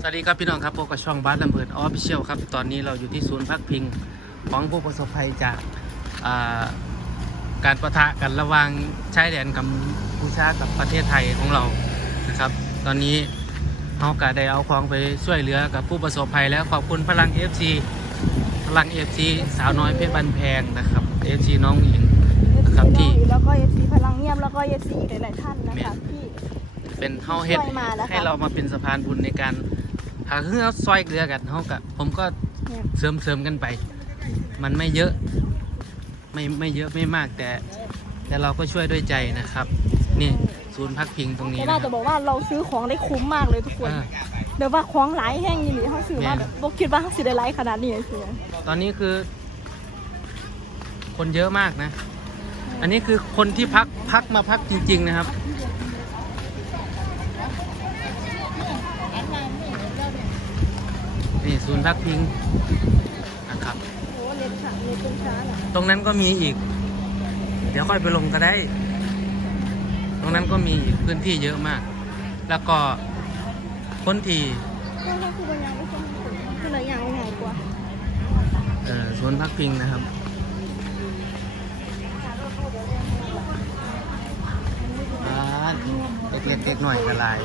สวัสดีครับพี่น้องครับพบกับช่องบ้านลำเพิดออฟฟิเชียลครับ ตอนนี้เราอยู่ที่ศูนย์พักพิงของผู้ประสบภัยจากอ่าการประทะกันระหว่างชายแดนกัมพูชากับประเทศไทยของเรานะครับ ตอนนี้เราก็ได้เอาของไปช่วยเหลือกับผู้ประสบภัยแล้วขอบคุณพลัง FC พลัง FC สาวน้อยเพชรบันแพงนะครับ FC น้องหญิงนะครับที่แล้วก็ FC พลังเงียบแล้วก็ FC อีกหลายๆท่านนะคะที่เป็นเฮาเฮ็ดช่วยมานะคะให้เรามาเป็นสะพานบุญในการ หาเครื่องซอยเกลือกันเฮากับผมก็เนี่ยเสริมเสริมกันไป มันไม่เยอะไม่ไม่เยอะไม่มากแต่ แต่เราก็ช่วยด้วยใจนะครับ นี่ศูนย์พักพิงตรงนี้แต่นะว่าคจะรับบอกว่าเราซื้อของได้คุ้มมากเลยทุกคนอ่า เดี๋ยวว่าของหลายแห้งยี่หลีเขาซื้อมาแม่นแบบบอกคิดว่าเขาซื้อได้หลายขนาดนี้เลยคือตอนนี้คือ คนเยอะมากนะ อันนี้คือคนที่พักพักมาพักจริง ๆ นะครับ ศูนย์พักพิงนะครับ โอ้เล็กค่ะเล็กเป็นช้าน่ะตรงนั้นก็มีอีก เดี๋ยวค่อยไปลงก็ได้ ตรงนั้นก็มีอีกพื้นที่เยอะมาก แล้วก็คนที่ก็ก็คือบางอย่างไม่ใช่คือหลายอย่างง่ายกว่าเอ่อสวนพักพิงนะครับอ่าเด็กเล็กเด็กหน่อยกระลาย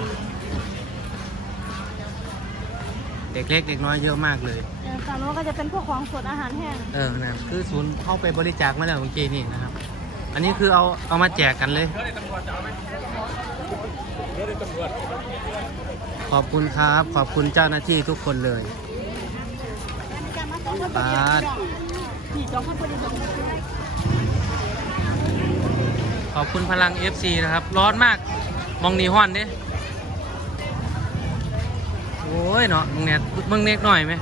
เด็กเล็กเด็กน้อยเยอะมากเลยอย่างฝั่งโน้นก็จะเป็นพวกของสดอาหารแห้งเออนะคือศูนย์เข้าไปบริจาคมาแล้วเมื่อกี้นี่นะครับ อันนี้คือเอาเอามาแจกกันเลย ขอบคุณครับ ขอบคุณเจ้าหน้าที่ทุกคนเลยบาทนี่จองพันพอดีขอบคุณพลัง FC นะครับ ร้อนมากมองนีฮ้อนดิโอ้ยเนาะมึงเนี่ยมึงเน็กหน่อยไหม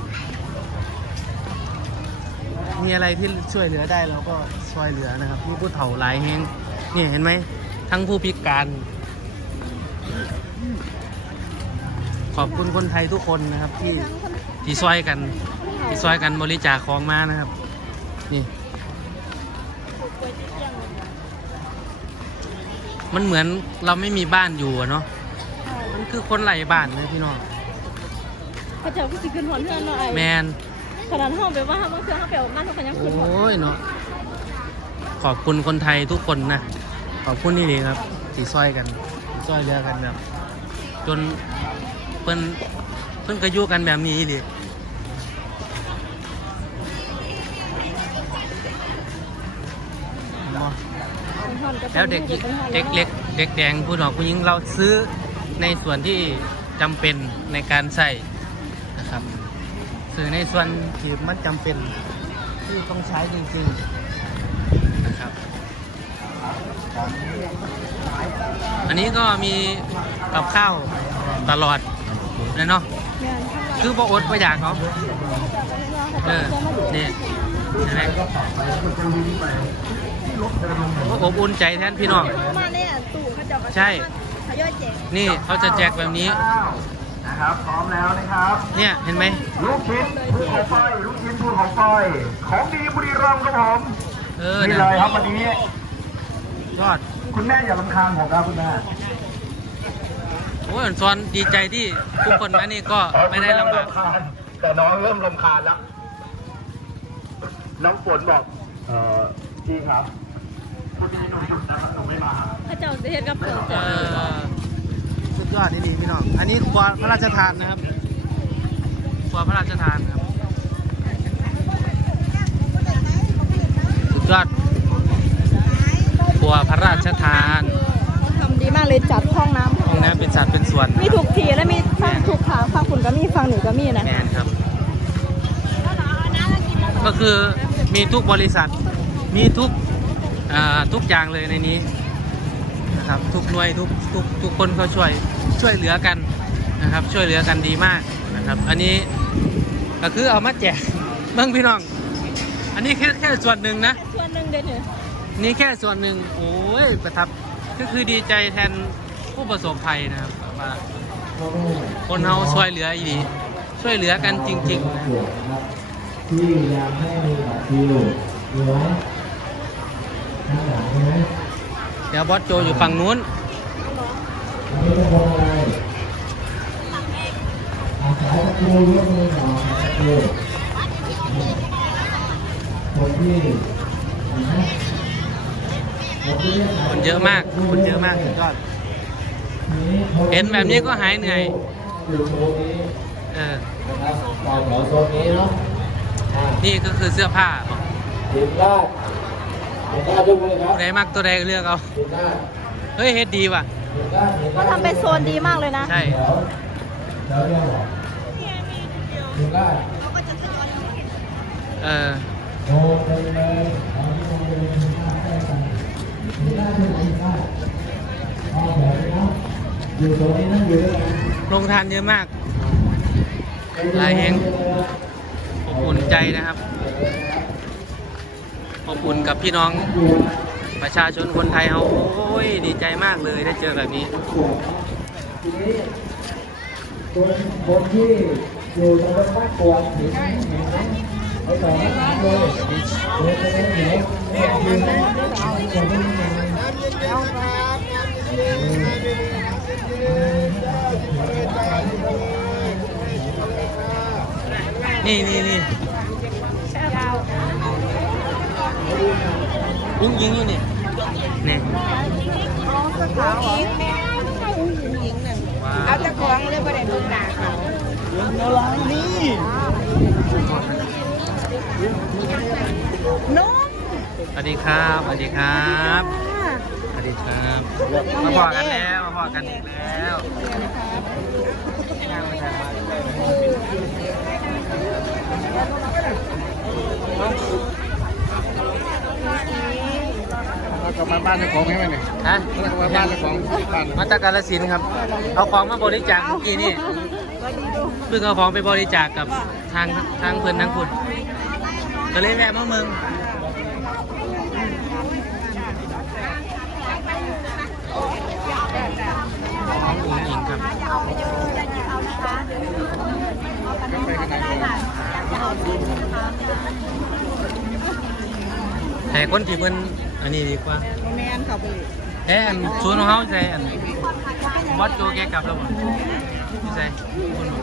มีอะไรที่ช่วยเหลือได้เราก็ช่วยเหลือนะครับมีผู้เฒ่าหลายแหงนี่เห็นไหมทั้งผู้พิการ ขอบคุณคนไทยทุกคนนะครับที่ที่ช่วยกันที่ช่วยกันบริจาคของมานะครับ นี่มันเหมือนเราไม่มีบ้านอยู่เนาะ มันคือคนไร้บ้านนะพี่น้อง พระเจ้าก็สิขึ้นหอนเพื่อนเนาะไอ้แมนขนาดห้องแบบว่าบางเทื่อเขาไปออกงานเขาก็ยังขึ้นหอนโอ้ยเนาะขอบคุณคนไทยทุกคนนะ ขอบคุณนี่เลยครับที่ซอยกันซอยเหลือกันแบบจนเพิ่นเพิ่นก็อยู่กันแบบนี้เลยแล้วเด็กหญิงเด็กเล็กเด็กแดงผู้หนอกผู้หญิงเราซื้อในส่วนที่จำเป็นในการใส่นะครับ ซื้อในส่วนที่มันจำเป็นที่ต้องใช้จริงๆนะครับ อันนี้ก็มีกับข้าวตลอดเลยเนาะคือบ่อดบ่อยากเนาะเออนี่ใช่ไหมก็อบอุ่นใจแทนพี่น้องมาเนี่ยตู่เขาจะเอาใช่ทยอยแจกนี่เขาจะแจกแบบนี้ นะครับพร้อมแล้วนะครับเนี่ยเห็นไหมลูกชิ้นภูเขาไฟลูกชิ้นภูเขาไฟของดีบุรีรัมย์ครับผมเออนี่เนี่ยเลยครับวันนี้ยอดคุณแม่อย่าลำคาญผมนะคุณแม่โอ้ยอันซอนดีใจที่ทุกคนมานี่ก็ไม่ได้ลำบากคุณแม่รำคญแต่น้องเริ่มลำคาญแล้วน้องฝนบอกเอ่อพี่ครับคุณพี่หนุ่มหยุดนะครับหนูไม่มาพระเจ้าจะเฮ็ดกับเพิ่นเอจ้ะอสุด ยอดดีๆพี่น้อง อันนี้ครัวพระราชทานนะครับครัวพระราชทานครับสุดยอดครัวพระราชทานทำดีมากเลยจัดห้องน้ำห้องน้ำเป็นสัดเป็นส่วนมีถูกทีและมีฟังถูกขาฟังคุณก็มีฟังหนูก็มีนะแมนครับ ก็คือมีทุกบริษัทมีทุกอ่าทุกอย่างเลยในนี้นะครับทุกหน่วยทุกทุกทุกคนเขาช่วย ช่วยเหลือกันนะครับช่วยเหลือกันดีมากนะครับ อันนี้ก็คือเอามาแจกเบ้างพี่น้อง อันนี้แค่แค่ส่วนหนึ่งนะส่วนหนึ่งเด็ดเนี่ยนี่แค่ส่วนหนึ่งโอ้ยประทับก็คือดีใจแทนผู้ประสบภัยนะครับว่าคนเราช่วยเหลืออีดีช่วยเหลือกันจริงๆนะที่ยังไม่มีบัตรคิวเหลือข้างหลังใช่ไหมเดี๋ยวบอสโจอยู่ฝั่งนู้น อันนี้จะพวงอะไรอาสาายตะคริวยกมือหน่อยตะคริวคนที่เห็นไหมคนที่รียกหาคนเยอะมากคนเยอะมากสุดยอดเห็นแบบนี้ก็หายเหนื่อยอยู่โซนนี้เออนะครับต่อแถวโซนนี้เนาะอ่านี่ก็คือเสื้อผ้าบอกเห็นได้เห็นได้ยกมือครับตัวใดมักตัวใดเลือกเอาเห็นได้เฮ้ยเฮ็ดดีว่ะ เห็นได้เห็นได้เขาทำเป็นโซนดีมากเลยนะ ใช่เดี๋ยวเดี๋ยวเดียวบอกเห็นได้เออโอ้เป็นเลยเอาที่มองเลยเห็นได้ได้กันเห็นได้ที่ไหนเห็นได้เอาแบบนี้อยู่โซนนี้นะอยู่ด้วยกันลงทานเยอะมากลายแห้งอบอุ่นใจนะครับ อบอุ่นกับพี่น้อง ประชาชนคนไทยเขาโอ้ยดีใจมากเลยได้เจอแบบนี้คนที่อยู่ตรงบ้านกวนเห็นไหมเห็นไหมไอ้สองนั้นถาเลยเดี๋ยวจะได้เดี๋ยวเนี่ยยืนคนที่มานี่นี่นี่ยิงยิงอยู่นี่ นี่ว้าวเอาเจ้าของเลยประเด็นลูกหลานเขานุ่มสวัสดีครับสวัสดีครับสวัสดีครับมาพอกันแล้วมาพอกันอีกแล้ว ฮะมาบ้านเจ้าของไหมเนี่ยมาบ้านเจ้าของบ้านมาจากกาลสินธุ์ครับ เอาของมาบริจาคเมื่อกี้นี่เพิ่งเอาของไปบริจาคกับทางทางเพื่อนทางคุณก็เลยแวะมาเมืองของอุ๋งอิงครับแห่คนที่เพิ่น อันนี้ดีกว่าแมนเขาไปเอ้อันศูนย์ของเขาใช่อันบอสโจแกกลับแล้วบ่ไม่ใช่คนบ่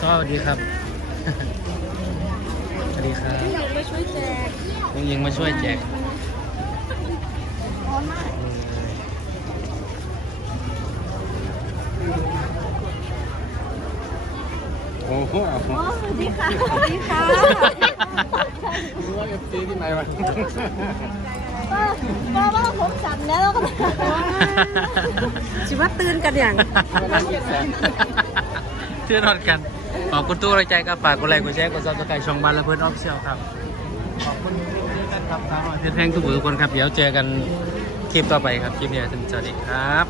สวัสดีครับสวัสดีครับมาช่วยแจกลุงยิงมาช่วยแจกร้อนมากโอ้โหอ๋อสวัสดีค่ะสวัสดีค่ะ รู้ว่าเอฟซีที่ไหนวะป้าป้าว่าผมสั่นแล้วก็ชิว่าตื่นกันอย่างเชื่อนอนกัน ขอบคุณตู้รายใจกับฝากกดไลค์กดแชร์กดซับสไครต์ช่องบ้านและเพื่อนออฟเชียลครับ ขอบคุณที่กันครับสาวน้อยเพชรแพงทุกคนครับ เดี๋ยวเจอกันคลิปต่อไปครับ คลิปนี้สวัสดีครับ